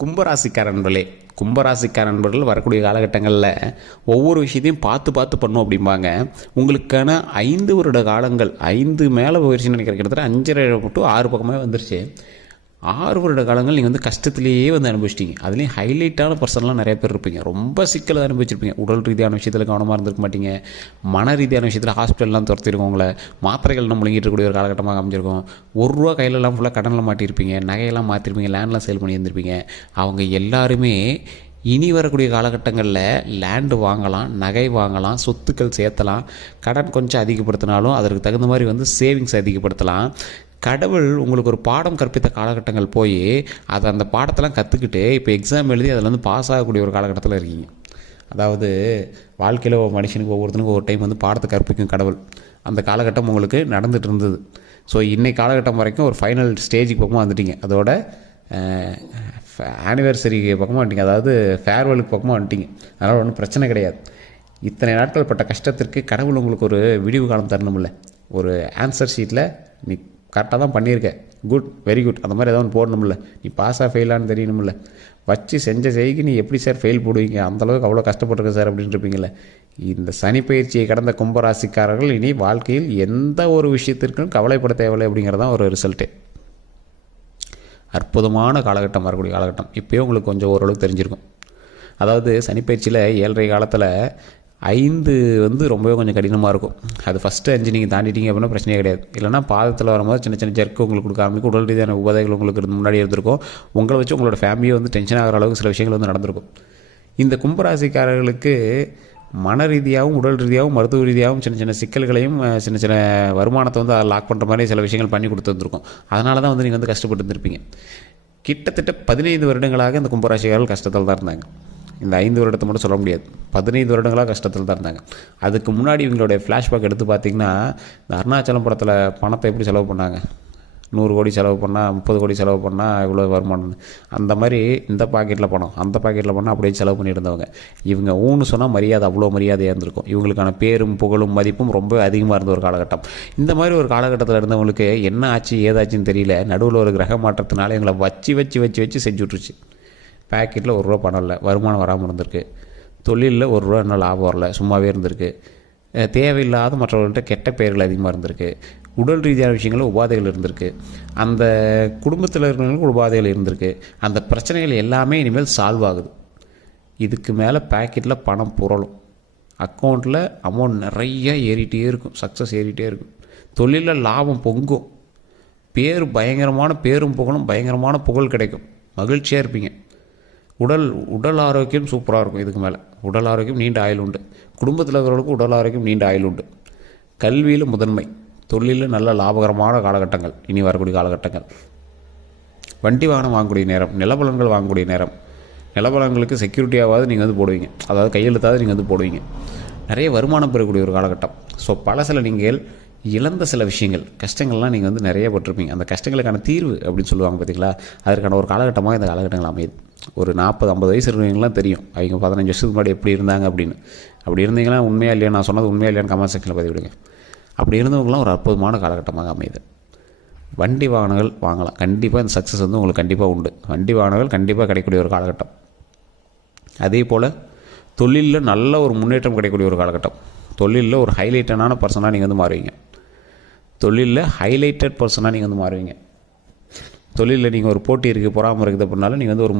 கும்பராசிக்காரன்பர்களே, கும்பராசிக்காரன்பர்கள் வரக்கூடிய காலகட்டங்களில் ஒவ்வொரு விஷயத்தையும் பார்த்து பார்த்து பண்ணும் அப்படிம்பாங்க. உங்களுக்கான 5 வருட காலங்கள் 5 மேலே போயிடுச்சுன்னு நினைக்கிறேன். கிட்டத்தட்ட 5.5 to 6 பக்கமாக வந்துருச்சு. 6 வருட காலங்கள் நீங்கள் வந்து கஷ்டத்துலேயே வந்து அனுபவிச்சிட்டிங்க. அதுலேயும் ஹைலைட்டான பர்சன்லாம் நிறைய பேர் இருப்பீங்க. ரொம்ப சிக்கலை அனுபவிச்சிருப்பீங்க. உடல் ரீதியான விஷயத்தில் கவனமாக இருந்திருக்க மாட்டீங்க. மன ரீதியான விஷயத்தில் ஹாஸ்பிட்டல்லாம் துரத்திருக்கோம். உங்களை மாத்திரைகள் நம்ம முழுங்கிட்டு இருக்கக்கூடிய ஒரு காலகட்டமாக அமைஞ்சிருக்கும். ₹1 கையிலலாம் ஃபுல்லாக கடனில் மாட்டியிருப்பீங்க. நகையெல்லாம் மாற்றிருப்பீங்க. லேண்ட்லாம் சேல் பண்ணி இருந்திருப்பீங்க. அவங்க எல்லாருமே இனி வரக்கூடிய காலகட்டங்களில் லேண்டு வாங்கலாம், நகை வாங்கலாம், சொத்துக்கள் சேர்த்தலாம். கடன் கொஞ்சம் அதிகப்படுத்தினாலும் அதற்கு தகுந்த மாதிரி வந்து சேவிங்ஸ் அதிகப்படுத்தலாம். கடவுள் உங்களுக்கு ஒரு பாடம் கற்பித்த காலகட்டங்கள் போய் அதை அந்த பாடத்தெல்லாம் கற்றுக்கிட்டு இப்போ எக்ஸாம் எழுதி அதில் வந்து பாஸ் ஆகக்கூடிய ஒரு காலகட்டத்தில் இருக்கீங்க. அதாவது வாழ்க்கையில் மனுஷனுக்கு ஒவ்வொருத்தனுக்கும் ஒரு டைம் வந்து பாடத்தை கற்பிக்கும் கடவுள். அந்த காலகட்டம் உங்களுக்கு நடந்துகிட்டு இருந்தது. ஸோ இன்னைக்கு காலகட்டம் வரைக்கும் ஒரு ஃபைனல் ஸ்டேஜுக்கு பக்கமாக வந்துட்டீங்க. அதோட ஆனிவர்சரிக்கு பக்கமாக வந்துட்டீங்க. அதாவது ஃபேர்வெலுக்கு பக்கமாக வந்துட்டீங்க. அதனால் ஒன்றும் பிரச்சனை கிடையாது. இத்தனை நாட்கள் பட்ட கஷ்டத்திற்கு கடவுள் உங்களுக்கு ஒரு விடிவு காலம் தரணுமில்ல. ஒரு ஆன்சர் ஷீட்டில் நீ கரெக்டாக தான் பண்ணியிருக்க, குட், வெரி குட், அந்த மாதிரி ஏதாவது ஒன்று போடணுமில்ல. நீ பாஸாக ஃபெயிலானு தெரியணுமில்ல. வச்சு செஞ்ச செய்கி நீ எப்படி சார் ஃபெயில் போடுவீங்க, அந்தளவுக்கு அவ்வளோ கஷ்டப்பட்டுருக்க சார் அப்படின்னு இருப்பீங்களே. இந்த சனி பயிற்சியை கடந்த கும்பராசிக்காரர்கள் இனி வாழ்க்கையில் எந்த ஒரு விஷயத்திற்கும் கவலைப்பட தேவையில்லை அப்படிங்கிறதான் ஒரு ரிசல்ட்டு. அற்புதமான காலகட்டம், வரக்கூடிய காலகட்டம். இப்போயும் உங்களுக்கு கொஞ்சம் ஓரளவுக்கு தெரிஞ்சிருக்கும். அதாவது சனிப்பயிற்சியில் 7.5 காலத்தில் 5 வந்து ரொம்பவே கொஞ்சம் கடினமாக இருக்கும். அது ஃபஸ்ட்டு 5 நீங்கள் தாண்டிட்டீங்க அப்படின்னா பிரச்சனையே கிடையாது. இல்லைனா பாதத்தில் வரும்போது சின்ன சின்ன ஜர்க்கு உங்களுக்கு கொடுக்க ஆரம்பிக்கும். உடல் ரீதியான உபாதைகள் உங்களுக்கு முன்னாடி இருந்திருக்கும். உங்களை வச்சு உங்களோட ஃபேமிலியை வந்து டென்ஷன் ஆகிற அளவுக்கு சில விஷயங்கள் வந்து நடந்திருக்கும். இந்த கும்பராசிக்காரர்களுக்கு மன ரீதியாகவும் உடல் ரீதியாகவும் மருத்துவ ரீதியாகவும் சின்ன சின்ன சிக்கல்களையும் சின்ன சின்ன வருமானத்தை வந்து லாக் பண்ணுற மாதிரி சில விஷயங்கள் பண்ணி கொடுத்துருந்துருக்கும். அதனால தான் வந்து நீங்கள் வந்து கஷ்டப்பட்டு இருந்திருப்பீங்க. கிட்டத்தட்ட 15 வருடங்களாக இந்த கும்பராசிக்காரர்கள் கஷ்டத்தில் தான் இருந்தாங்க. இந்த 5 வருடத்தை மட்டும் சொல்ல முடியாது. 15 வருடங்களாக கஷ்டத்தில் தான் இருந்தாங்க. அதுக்கு முன்னாடி இவங்களுடைய ஃப்ளாஷ்பேக் எடுத்து பார்த்திங்கன்னா, இந்த அருணாச்சலம் படத்தில் பணத்தை எப்படி செலவு பண்ணாங்க, 100 கோடி செலவு பண்ணால் 30 கோடி செலவு பண்ணால் இவ்வளோ வருமானம், அந்த மாதிரி இந்த பாக்கெட்டில் பணம் அந்த பாக்கெட்டில் பணம் அப்படியே செலவு பண்ணியிருந்தவங்க. இவங்க ஊன்னு சொன்னால் மரியாதை அவ்வளோ மரியாதையாக இருந்திருக்கும். இவங்களுக்கான பேரும் புகழும் மதிப்பும் ரொம்ப அதிகமாக இருந்த ஒரு காலகட்டம். இந்த மாதிரி ஒரு காலகட்டத்தில் இருந்தவங்களுக்கு என்ன ஆச்சு ஏதாச்சுன்னு தெரியல. நடுவில் ஒரு கிரக மாற்றத்தினால எங்களை வச்சு செஞ்சு விட்ருச்சு. பேக்கெட்டில் ₹1 பணம் இல்லை, வருமானம் வராமல் இருந்திருக்கு. தொழிலில் ₹1 இன்னும் லாபம் வரல, சும்மாவே இருந்திருக்கு. தேவையில்லாத மற்றவர்கள்ட்ட கெட்ட பெயர்கள் அதிகமாக இருந்திருக்கு. உடல் ரீதியான விஷயங்களில் உபாதைகள் இருந்திருக்கு. அந்த குடும்பத்தில் இருக்கிறவங்களுக்கு உபாதைகள் இருந்திருக்கு. அந்த பிரச்சனைகள் எல்லாமே இனிமேல் சால்வ் ஆகுது. இதுக்கு மேலே பேக்கெட்டில் பணம் புரளும். அக்கௌண்ட்டில் அமௌண்ட் நிறைய ஏறிட்டே இருக்கும். சக்ஸஸ் ஏறிட்டே இருக்கும். தொழிலில் லாபம் பொங்கும். பயங்கரமான பேரும் புகழும் பயங்கரமான புகழ் கிடைக்கும். மகிழ்ச்சியாக இருப்பீங்க. உடல் ஆரோக்கியம் சூப்பராக இருக்கும். இதுக்கு மேலே உடல் ஆரோக்கியம், நீண்ட ஆயுள் உண்டு. குடும்பத்தில் இருக்கிறவங்களுக்கு உடல் ஆரோக்கியம், நீண்ட ஆயுள் உண்டு. கல்வியில் முதன்மை, தொழிலில் நல்ல லாபகரமான காலகட்டங்கள் இனி வரக்கூடிய காலகட்டங்கள். வண்டி வாகனம் வாங்கக்கூடிய நேரம், நிலபலன்கள் வாங்கக்கூடிய நேரம். நிலபலன்களுக்கு செக்யூரிட்டியாவது நீங்கள் வந்து போடுவீங்க. அதாவது கையெழுத்தாவது நீங்கள் வந்து போடுவீங்க. நிறைய வருமானம் பெறக்கூடிய ஒரு காலகட்டம். ஸோ சில நீங்கள் இழந்த சில விஷயங்கள், கஷ்டங்கள்லாம் நீங்கள் வந்து நிறைய பட்டிருப்பீங்க. அந்த கஷ்டங்களுக்கான தீர்வு அப்படின்னு சொல்லுவாங்க பார்த்தீங்களா, அதற்கான ஒரு காலகட்டமாக இந்த காலகட்டங்கள் அமையுது. ஒரு 40-50 வயசு இருக்கிறவங்களாம் தெரியும் அவங்க 15 வருஷத்துக்கு முன்னாடி எப்படி இருந்தாங்க அப்படின்னு. அப்படி இருந்தீங்கன்னா உண்மையாக இல்லையா, நான் சொன்னது உண்மையாக இல்லையான்னு கமெண்ட் செக்ஷனில் பதிவிடுங்க. அப்படி இருந்தவங்களாம் ஒரு அற்புதமான காலகட்டமாக அமையுது. வண்டி வாகனங்கள் வாங்கலாம். கண்டிப்பாக இந்த சக்ஸஸ் வந்து உங்களுக்கு கண்டிப்பாக உண்டு. வண்டி வாகனங்கள் கண்டிப்பாக கிடைக்கக்கூடிய ஒரு காலகட்டம். அதே போல் தொழிலில் நல்ல ஒரு முன்னேற்றம் கிடைக்கக்கூடிய ஒரு காலகட்டம். தொழிலில் ஒரு ஹைலைட்டடான பர்சனாக நீங்கள் வந்து மாறுவீங்க. தொழிலில் ஹைலைட்டட் பர்சனாக நீங்கள் வந்து மாறுவீங்க. தொழிலில் நீங்கள் ஒரு போட்டி இருக்குது, பொறாமல் இருக்குது அப்படின்னாலும் நீங்கள் வந்து ஒரு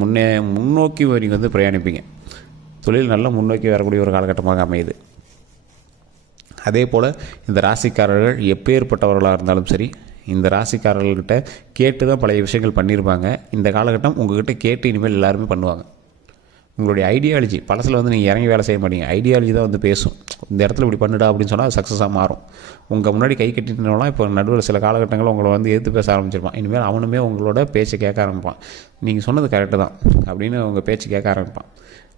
முன்னோக்கி நீங்கள் வந்து பிரயாணிப்பீங்க. தொழில் நல்லா முன்னோக்கி வரக்கூடிய ஒரு காலகட்டமாக அமையுது. அதே போல் இந்த ராசிக்காரர்கள் எப்பேற்பட்டவர்களாக இருந்தாலும் சரி, இந்த ராசிக்காரர்கள்கிட்ட கேட்டு தான் பழைய விஷயங்கள் பண்ணியிருப்பாங்க. இந்த காலகட்டம் உங்கள்கிட்ட கேட்டு இனிமேல் எல்லாருமே பண்ணுவாங்க. உங்களுடைய ஐடியாலஜி பழசில் வந்து நீங்கள் இறங்கி வேலை செய்ய மாட்டீங்க. ஐடியாலஜி தான் வந்து பேசும். இந்த இடத்துல இப்படி பண்ணுடா அப்படின்னு சொன்னால் சக்ஸஸாக மாறும். உங்கள் முன்னாடி கை கட்டினோம்னா இப்போ நடுவில் சில காலகட்டங்களில் உங்களை வந்து எதிர்த்து பேச ஆரம்பிச்சிருப்பான். இனிமேல் அவனுமே உங்களோட பேச்சை கேட்க ஆரம்பிப்பான். நீங்கள் சொன்னது கரெக்டு தான் அப்படின்னு உங்கள் பேச்சு கேட்க ஆரம்பிப்பான்.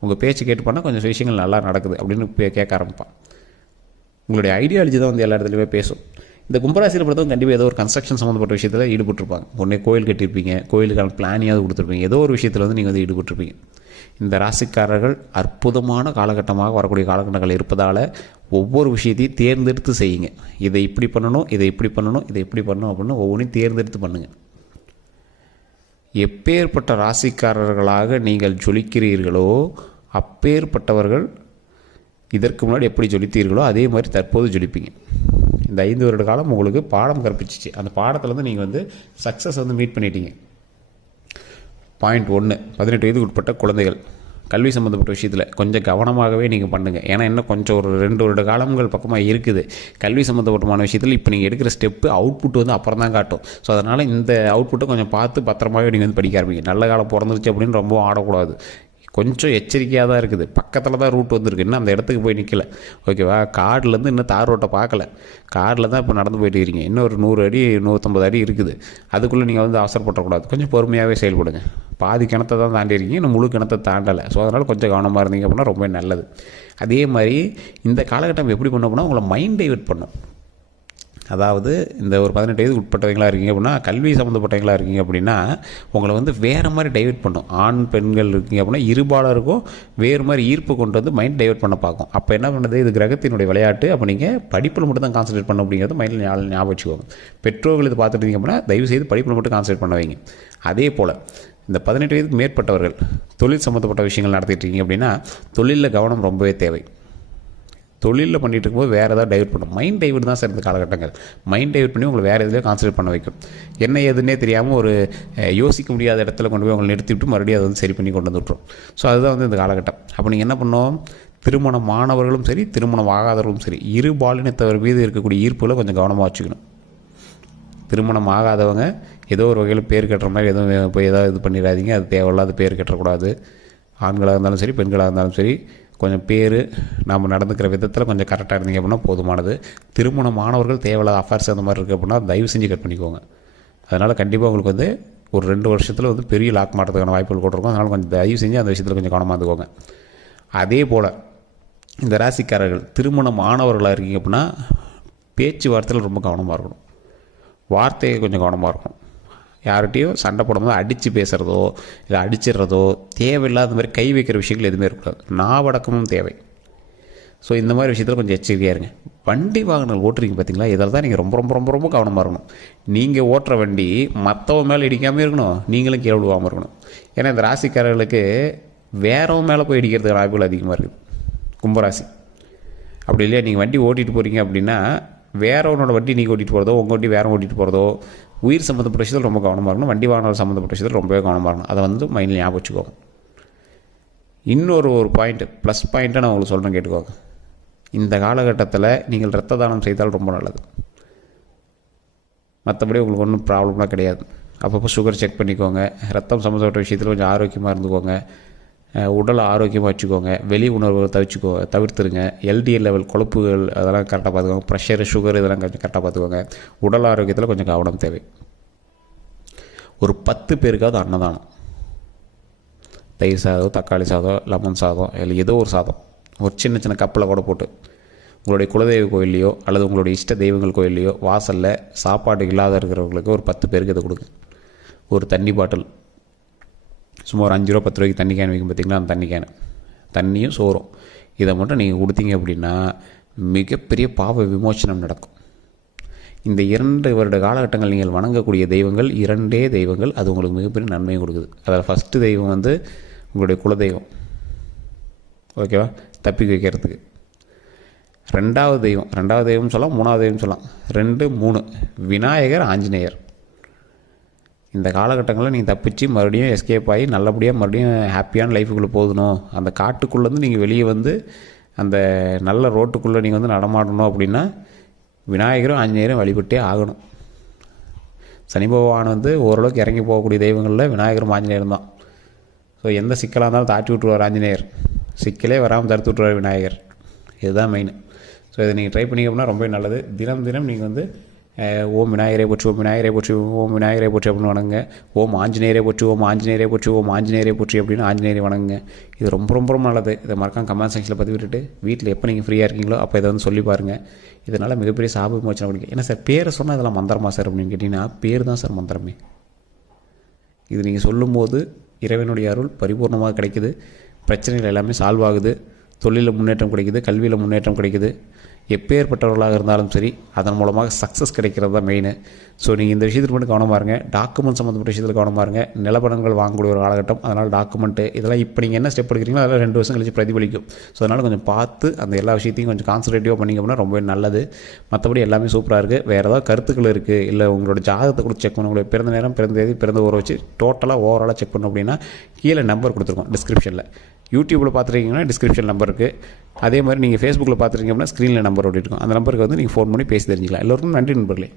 உங்கள் பேச்சு கேட்டு பண்ணால் கொஞ்சம் விஷயங்கள் நல்லா நடக்குது அப்படின்னு கேட்க ஆரம்பிப்பான். உங்களுடைய ஐடியாலஜி தான் வந்து எல்லா இடத்துலையுமே பேசும். இந்த கும்பராசியில் பொறுத்தவங்க கண்டிப்பாக ஏதோ ஒரு கன்ஸ்ட்ரக்ஷன் சம்மந்தப்பட்ட விஷயத்தில் ஈடுபட்டிருப்பாங்க. உடனே கோயில் கட்டியிருப்பீங்க, கோயிலுக்கான பிளானியாவது கொடுத்துருப்பீங்க. ஏதோ ஒரு விஷயத்தில் வந்து நீங்கள் வந்து ஈடுபட்டிருப்பீங்க. இந்த ராசிக்காரர்கள் அற்புதமான காலகட்டமாக வரக்கூடிய காலகட்டங்கள் இருப்பதால் ஒவ்வொரு விஷயத்தையும் தேர்ந்தெடுத்து செய்யுங்க. இதை இப்படி பண்ணணும், இதை இப்படி பண்ணணும், இதை இப்படி பண்ணணும் அப்படின்னு ஒவ்வொன்றையும் தேர்ந்தெடுத்து பண்ணுங்கள். எப்பேற்பட்ட ராசிக்காரர்களாக நீங்கள் ஜொலிக்கிறீர்களோ அப்பேற்பட்டவர்கள் இதற்கு முன்னாடி எப்படி ஜொலித்தீர்களோ அதே மாதிரி தற்போது ஜொலிப்பீங்க. இந்த 5 வருட காலம் உங்களுக்கு பாடம் கற்பிச்சிச்சு. அந்த பாடத்துலேருந்து நீங்கள் வந்து சக்ஸஸ் வந்து மீட் பண்ணிட்டீங்க. பாயிண்ட் 1, 18 வயதுக்கு உட்பட்ட குழந்தைகள் கல்வி சம்மந்தப்பட்ட விஷயத்தில் கொஞ்சம் கவனமாகவே நீங்கள் பண்ணுங்கள். ஏன்னா இன்னும் கொஞ்சம் ஒரு 2 வருட காலங்கள் பக்கமாக இருக்குது. கல்வி சம்மந்தப்பட்டமான விஷயத்தில் இப்போ நீங்கள் எடுக்கிற ஸ்டெப்பு அவுட்புட் வந்து அப்புறம் தான் காட்டும். ஸோ அதனால் இந்த அவுட்புட்டை கொஞ்சம் பார்த்து பத்திரமாகவே நீங்கள் வந்து படிக்க ஆரம்பிங்க. நல்ல காலம் பிறந்துருச்சு அப்படின்னு ரொம்ப ஆடக்கூடாது. கொஞ்சம் எச்சரிக்கையாக தான் இருக்குது. பக்கத்தில் தான் ரூட் வந்துருக்கு, இன்னும் அந்த இடத்துக்கு போய் நிற்கலை. ஓகேவா? கார்லேருந்து இன்னும் தார் ரோட்டை பார்க்கல. காரில் தான் இப்போ நடந்து போயிட்டு இருக்கீங்க. இன்னும் ஒரு 100 அடி 150 அடி இருக்குது. அதுக்குள்ளே நீங்கள் வந்து அவசரப்படக்கூடாது. கொஞ்சம் பொறுமையாகவே செயல்படுங்க. பாதி கிணத்தை தான் தாண்டி இருக்கீங்க, இன்னும் முழு கிணத்தை தாண்டலை. ஸோ அதனால் கொஞ்சம் கவனமாக இருந்தீங்க அப்படின்னா ரொம்ப நல்லது. அதே மாதிரி இந்த காலகட்டம் எப்படி பண்ண போனால் உங்களை மைண்ட் டைவர்ட் பண்ணும். அதாவது இந்த ஒரு 18 வயதுக்கு உட்பட்டவங்களாக இருக்கீங்க அப்படின்னா, கல்வி சம்மந்தப்பட்டவங்களாக இருக்கீங்க அப்படின்னா உங்களை வந்து வேறு மாதிரி டைவர்ட் பண்ணும். ஆண் பெண்கள் இருக்கீங்க அப்படின்னா இருபாலருக்கும் வேறு மாதிரி ஈர்ப்பு கொண்டு வந்து மைண்ட் டைவர்ட் பண்ண பார்க்கும். அப்போ என்ன பண்ணுறது? இது கிரகத்தினுடைய விளையாட்டு. அப்போ நீங்கள் படிப்பில் மட்டும் தான் கான்சன்ட்ரேட் பண்ண அப்படிங்கிறது மைண்டில் ஞாபகம் வச்சுக்கோங்க. பெற்றோர்கள் இது பார்த்துட்டு இருக்கீங்க அப்படின்னா தயவுசெய்து படிப்பில் மட்டும் கான்சன்ட்ரேட் பண்ண வைங்க. அதே போல் இந்த 18 வயதுக்கு மேற்பட்டவர்கள் தொழில் சம்மந்தப்பட்ட விஷயங்கள் நடத்திட்டு இருக்கீங்க அப்படின்னா தொழிலில் கவனம் ரொம்பவே தேவை. தொழிலில் பண்ணிகிட்டு இருக்கும்போது வேறு ஏதாவது டைவர்ட் பண்ணும். மைண்ட் டைவர்ட் தான் சார் இந்த காலகட்டங்கள். மைண்ட் டைவர்ட் பண்ணி உங்களை வேறு எதுலேயும் கான்சன்ட்ரேட் பண்ண வைக்கும். என்ன ஏதுன்னே தெரியாமல் ஒரு யோசிக்க முடியாத இடத்துல கொண்டு போய் உங்களை நிறுத்திவிட்டு மறுபடியும் அதை வந்து சரி பண்ணி கொண்டு வந்து விட்டுரும். ஸோ அதுதான் வந்து இந்த காலகட்டம். அப்போ நீங்கள் என்ன பண்ணோம்? திருமணமானவர்களும் சரி திருமணம் ஆகாதவர்களும் சரி இரு பாலினத்தவர் மீது இருக்கக்கூடிய ஈர்ப்புகளை கொஞ்சம் கவனமாக வச்சுக்கணும். திருமணம் ஆகாதவங்க ஏதோ ஒரு வகையில் பேர் கட்டுற மாதிரி எதுவும் போய் ஏதாவது இது பண்ணிடாதீங்க. அது தேவையில்லாத பேர் கட்டக்கூடாது. ஆண்களாக இருந்தாலும் சரி பெண்களாக இருந்தாலும் சரி கொஞ்சம் பேர் நாம் நடந்துக்கிற விதத்தில் கொஞ்சம் கரெக்டாக இருந்தீங்க அப்படின்னா போதுமானது. திருமணமானவர்கள் தேவையில்லாத அஃபேர்ஸ் அந்த மாதிரி இருக்குது அப்படின்னா தயவு செஞ்சு கட் பண்ணிக்கோங்க. அதனால் கண்டிப்பாக உங்களுக்கு வந்து ஒரு 2 வருஷத்தில் வந்து பெரிய லாக் மாட்டுறதுக்கான வாய்ப்புகள் கூட இருக்கும். அதனால் கொஞ்சம் தயவு செஞ்சு அந்த விஷயத்தில் கொஞ்சம் கவனமாக இருந்துக்கோங்க. அதே போல் இந்த ராசிக்காரர்கள் திருமணமானவர்களாக இருக்கீங்க அப்படின்னா பேச்சுவார்த்தையில் ரொம்ப கவனமாக இருக்கணும். வார்த்தையை கொஞ்சம் கவனமாக இருக்கணும். யார்கிட்டையும் சண்டை போடும்போது அடித்து பேசுகிறதோ இல்லை அடிச்சிடுறதோ தேவையில்லாத மாதிரி கை வைக்கிற விஷயங்கள் எதுவுமே இருக்கக்கூடாது. நாவடக்கமும் தேவை. ஸோ இந்த மாதிரி விஷயத்தில் கொஞ்சம் எச்சரிக்கையாக இருங்க. வண்டி வாகனங்கள் ஓட்டுறீங்க பார்த்தீங்களா, இதில் தான் நீங்கள் ரொம்ப ரொம்ப ரொம்ப ரொம்ப கவனமாக இருக்கணும். நீங்கள் ஓட்டுற வண்டி மற்றவங்க மேலே இடிக்காமல் இருக்கணும், நீங்களும் கீழே விழுவாமல் இருக்கணும். ஏன்னா இந்த ராசிக்காரர்களுக்கு வேறவங்க மேலே போய் இடிக்கிறதுக்கு வாய்ப்புகள் அதிகமாக இருக்குது. கும்பராசி அப்படி இல்லையா? நீங்கள் வண்டி ஓட்டிகிட்டு போகிறீங்க அப்படின்னா வேறவனோட வண்டி நீங்கள் ஓட்டிகிட்டு போகிறதோ உங்கள் வண்டி வேறு ஓட்டிகிட்டு போகிறதோ உயிர் சம்மந்தப்பட்ட விஷயத்தில் ரொம்ப கவனமாக இருக்கணும். வண்டி வாகனம் சம்மந்தப்பட்ட விஷயத்தில் ரொம்பவே கவனமாக இருக்கணும். அதை வந்து மைண்டில் ஞாபகம் வச்சுக்கோங்க. இன்னொரு பாயிண்ட்டு ப்ளஸ் பாயிண்ட்டை நான் உங்களுக்கு சொல்கிறேன், கேட்டுக்கோங்க. இந்த காலகட்டத்தில் நீங்கள் இரத்த தானம் செய்தால் ரொம்ப நல்லது. மற்றபடி உங்களுக்கு ஒன்றும் ப்ராப்ளம்லாம் கிடையாது. அப்பப்போ சுகர் செக் பண்ணிக்கோங்க. ரத்தம் சம்மந்தப்பட்ட விஷயத்தில் கொஞ்சம் ஆரோக்கியமாக இருந்துக்கோங்க. உடலை ஆரோக்கியமாக வச்சுக்கோங்க. வெளி உணர்வுகளை தவிர்த்துருங்க. எல்டிஎல் லெவல் கொழுப்புகள் அதெல்லாம் கரெக்டாக பார்த்துக்கோங்க. ப்ரெஷரு சுகர் இதெல்லாம் கொஞ்சம் கரெக்டாக பார்த்துக்கோங்க. உடல் ஆரோக்கியத்தில் கொஞ்சம் கவனம் தேவை. ஒரு 10 பேருக்காவது அன்னதானம், தயிர் சாதம், தக்காளி சாதம், லெமன் சாதம், இல்லை ஏதோ ஒரு சாதம் ஒரு சின்ன சின்ன கப்பில் கூட போட்டு உங்களுடைய குலதெய்வ கோயில்லையோ அல்லது உங்களுடைய இஷ்ட தெய்வங்கள் கோயில்லையோ வாசலில் சாப்பாடு இல்லாத இருக்கிறவங்களுக்கு ஒரு 10 பேருக்கு இதை கொடுங்க. ஒரு தண்ணி பாட்டில் சும்மா ஒரு 5 ரூபா 10 ரூபாய்க்கு தண்ணி கேன் வைக்கும் பார்த்திங்களா, அந்த தண்ணி கேனு தண்ணியும் சோறும் இதை மட்டும் நீங்கள் கொடுத்தீங்க அப்படின்னா மிகப்பெரிய பாவ விமோச்சனம் நடக்கும். இந்த 2 வருட காலகட்டங்கள் நீங்கள் வணங்கக்கூடிய தெய்வங்கள் 2 தெய்வங்கள், அது உங்களுக்கு மிகப்பெரிய நன்மையும் கொடுக்குது. அதில் ஃபஸ்ட்டு தெய்வம் வந்து உங்களுடைய குலதெய்வம், ஓகேவா, தப்பி வைக்கிறதுக்கு. ரெண்டாவது தெய்வம் சொல்லலாம், 3வது தெய்வம் சொல்லலாம். 2, 3 விநாயகர், ஆஞ்சநேயர். இந்த காலகட்டங்களில் நீங்கள் தப்பிச்சு மறுபடியும் எஸ்கேப் ஆகி நல்லபடியாக மறுபடியும் ஹாப்பியான லைஃபுக்குள்ளே போகணும். அந்த காட்டுக்குள்ளேருந்து நீங்கள் வெளியே வந்து அந்த நல்ல ரோட்டுக்குள்ளே நீங்கள் வந்து நடமாடணும் அப்படின்னா விநாயகரும் ஆஞ்சநேயரும் வழிபட்டே ஆகணும். சனி பகவான் வந்து ஓரளவுக்கு இறங்கி போகக்கூடிய தெய்வங்களில் விநாயகரும் ஆஞ்சநேயரும் தான். ஸோ எந்த சிக்கலாக இருந்தாலும் தாட்டி விட்டுருவார் ஆஞ்சநேயர், சிக்கலே வராமல் தடுத்து விட்டுருவார் விநாயகர். இதுதான் மெயின். ஸோ இதை நீங்கள் ட்ரை பண்ணிங்க அப்படின்னா ரொம்ப நல்லது. தினம் தினம் நீங்கள் வந்து ஓம் விநாயகரே போற்றி, ஓம் விநாயகரே போற்றி, ஓம் விநாயகரே போற்றி அப்படின்னு வணங்குங்க. ஓம் ஆஞ்சநேயரே போற்றி, ஓம் ஆஞ்சநேயரே போற்றி, ஓம் ஆஞ்சநேயரே போற்றி அப்படின்னு ஆஞ்சநேயரை வணங்குங்க. இது ரொம்ப ரொம்ப ரொம்ப நல்லது. இதை மறக்காம கமெண்ட் செக்ஷனில் பதிவிட்டுட்டு வீட்டில் எப்போ நீங்கள் ஃப்ரீயாக இருக்கீங்களோ அப்போ இதை வந்து சொல்லி பாருங்கள். இதனால் மிகப்பெரிய சாப விமோச்சனம் கிடைக்கும். ஏன்னா சார் பேரை சொன்னால் இதெல்லாம் மந்திரமா சார் அப்படின்னு கேட்டிங்கன்னா பேர் தான் சார் மந்திரமே. இது நீங்கள் சொல்லும்போது இறைவனுடைய அருள் பரிபூர்ணமாக கிடைக்குது. பிரச்சனைகள் எல்லாமே சால்வ் ஆகுது. தொழிலில் முன்னேற்றம் கிடைக்குது, கல்வியில் முன்னேற்றம் கிடைக்குது. எப்பேற்பட்டவர்களாக இருந்தாலும் சரி அதன் மூலமாக சக்ஸஸ் கிடைக்கிறது தான் மெயின். ஸோ நீங்கள் இந்த விஷயத்தில் மட்டும் கவனமாக இருங்க. டாக்குமெண்ட் சம்மந்தப்பட்ட விஷயத்தில் கவனமாக இருங்க. நிலப்படங்கள் வாங்கக்கூடிய ஒரு காலகட்டம். அதனால் டாக்குமெண்ட்டு இதெல்லாம் இப்போ நீங்கள் என்ன ஸ்டெப் எடுக்கிறீங்களோ அதெல்லாம் 2 வருஷம் கழிச்சு பிரதிபலிக்கும். ஸோ அதனால் கொஞ்சம் பார்த்து அந்த எல்லா விஷயத்தையும் கொஞ்சம் கான்சன்ட்ரேட்டிவாக பண்ணிங்க அப்படின்னா ரொம்பவே நல்லது. மற்றபடி எல்லாமே சூப்பராக இருக்குது. வேறு ஏதாவது கருத்துக்கள் இருக்குது, இல்லை உங்களோட ஜாதகத்தை கூட செக் பண்ண, உங்களுடைய பிறந்த நேரம், பிறந்த தேதி, பிறந்த ஊரை வச்சு டோட்டலாக ஓவராலாக செக் பண்ணணும் அப்படின்னா கீழே நம்பர் கொடுத்துருக்கோம் டிஸ்கிரிப்ஷனில். யூடியூப்பில் பார்த்துருக்கீங்கன்னா டிஸ்கிரிப்ஷன் நம்பர் இருக்குது. அதே மாதிரி நீங்கள் ஃபேஸ்புக்கில் பார்த்துருக்கீங்க அப்படின்னா ஸ்க்ரீனில் நம்பர் ஓட்டிருக்கோம். அந்த நம்பருக்கு வந்து நீங்கள் ஃபோன் பண்ணி பேசி தெரிஞ்சிக்கலாம். எல்லோருக்கும் நன்றி நண்பர்களே.